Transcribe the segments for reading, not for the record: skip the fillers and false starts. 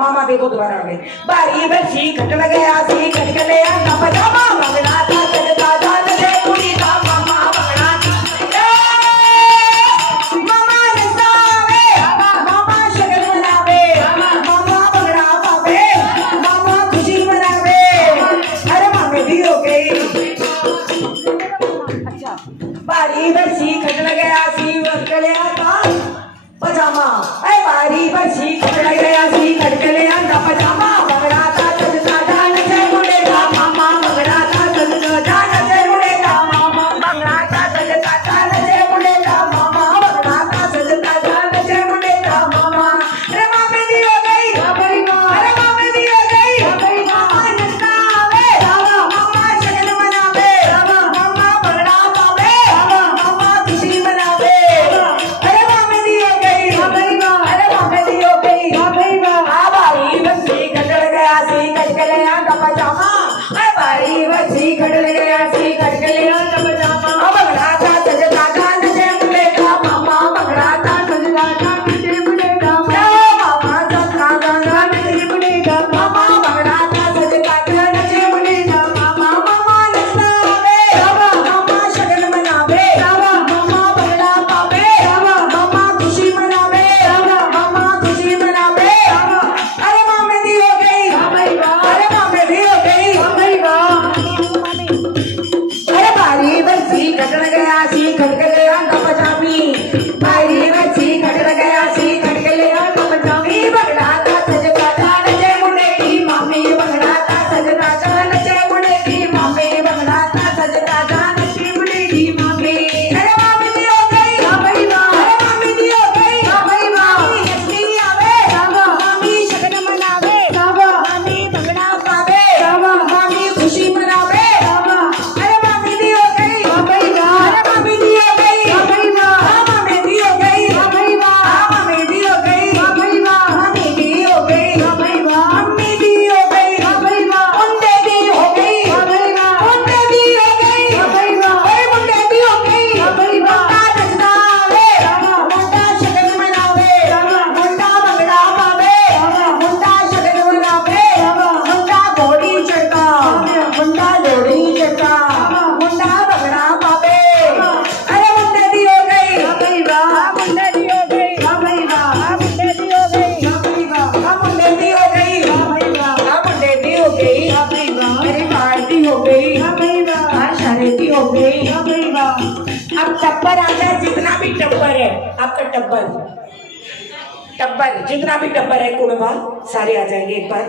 मामा देखो दोबारा आ गए। बारी बरसी खटल गया सी खटकले आंदा पजामा मंगना था सजदा जान से कुड़ी का मामा मंगना मामा नसावे मामा शगन मनावे मामा मंगना पावे मामा खुशी मनावे। अरे मामे भी हो गई। अच्छा बारी बरसी खटल गया सी खटकले आंदा पजामा ऐ बारी बरसी खटल गया सी खटकले आंदा पजामा मंगना था सजदा जान से कुड़ी का मामा मंगना था सजदा जान से कुड़ी का मामा मंगना था सजदा जान से कुड़ी का मामा मंगना था सजदा जान से कुड़ी का मामा। अरे मामे दी हो गई अरे मामे दी हो गई मामा नचावे मामा शगन मनावे मामा मंगना पावे मामा खुशी मनावे। अरे मामे दी हो गई अरे मामे दी हो गई। हाँ बारी बरसी खटल गया सी खटकले आंदा पजामा ऐ बारी बरसी खटल गया सी खटकले आंदा पजामा मंगना था सजदा जान से कुड़ी का मामा मंगना था सजदा जान से कुड़ी का मामा सजदा जान से कुड़ी का मामा मंगना था सजदा जान से कुड़ी का मामा मामा नचावे मामा शगन मनावे मामा मंगना पावे मामा खुशी मनावे मामा खुशी मनावे। अरे मामे दी हो गई अरे मामे दी हो गई। अरे बारी बरसी खटल गया सी खटकले आंदा पजामी बारी बरसी खटल गया सी खटकले आंदा पजामी मंगना था सजदा जान से मुंडे की मामी मंगना था सजदा जान से मुंडे की मामी मंगना था सजदा जान से मुंडे की मामी। अरे मामी दी हो गई अरे मामी दी हो गई मामी नचनी आवे मामी शगन मनावे मामी मंगना पावे मामी खुशी मनावे। अरे मामी दी हो गई अरे मामी दी हो गई हाँ मामी दी हो गई हाँ मामी दी हो गई मामी दी हो गई मम्मी दी हो गई मुंडे दी हो गई मुंडे दी हो गई ओए मुंडे दी हो गई मुंडा नचनावे मुंडा शगन मनावे मुंडा मंगना पावे मुंडा शगन मनावे मुंडा घोड़ी चढ़ता मुंडा घोड़ी चढ़ता मुंडा मंगना पावे। अरे मुंडे दी हो गई मुंडे दी हो गई मुंडे दी हो गई मुंडे दी हो गई मुंडे दी हो गई मेरी पार्टी हो गई शादी हो गई। अब टब्बर आ गया जितना भी टब्बर है आपका टब्बर जितना भी टब्बर है कुड़वा सारे आ जाएंगे एक बार।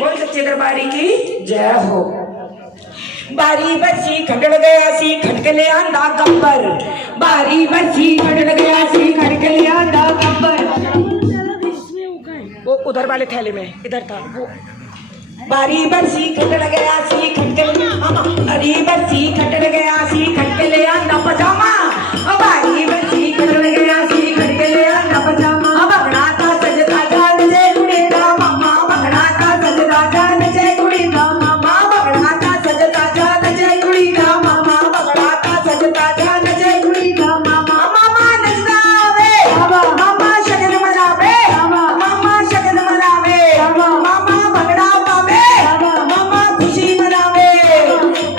बोल सच्चे दरबारी की जय हो। बारी बरसी खटल गया सी खटकले आंदा गब्बर बारी बरसी खटल गया सी खटकले आंदा गब्बर। वो उधर वाले थैले में इधर था वो। बारी बरसी खटल गया सी खटकले बारी बरसी खटल गया सी खटकले आंदा पजामा बारी बरसी खटल गया सी खटकले आंदा पजामा मंगना था सजदा जान से कुड़ी का मामा मंगना था सजदा जान से कुड़ी का मामा मंगना था सजदा जान से कुड़ी का मामा मंगना था सजदा जान से कुड़ी का मामा मामा नचावे मामा शगन मनावे मामा शगन मनावे मामा मंगना पावे मामा खुशी मनावे।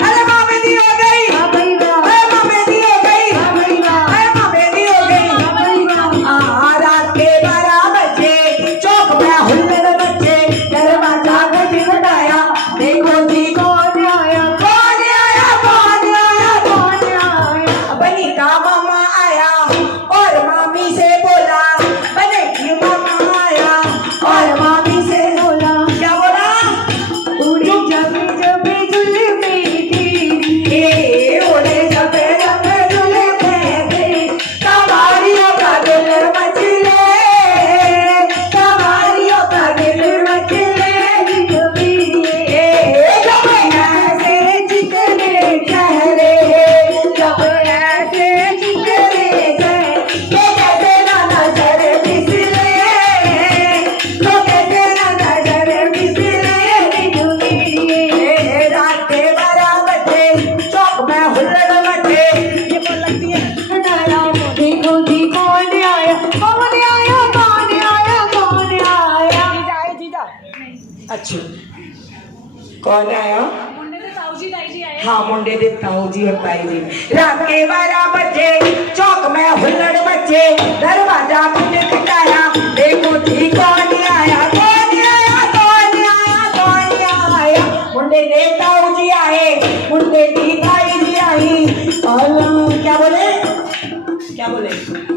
अरे मामे दी हो कौन आया? मुंडे से ताऊजी ताईजी आए। हाँ मुंडे दे ताऊजी और ताई जी। रात के 12 बजे चौक में हुल्लड़ मचे, दरवाजा मुझे खटखटाया, देखो जी कौन आया, कौन आया, कौन आया, कौन आया। मुंडे दे ताऊजी आए, मुंडे दी ताई जी आई। और क्या बोले? क्या बोले?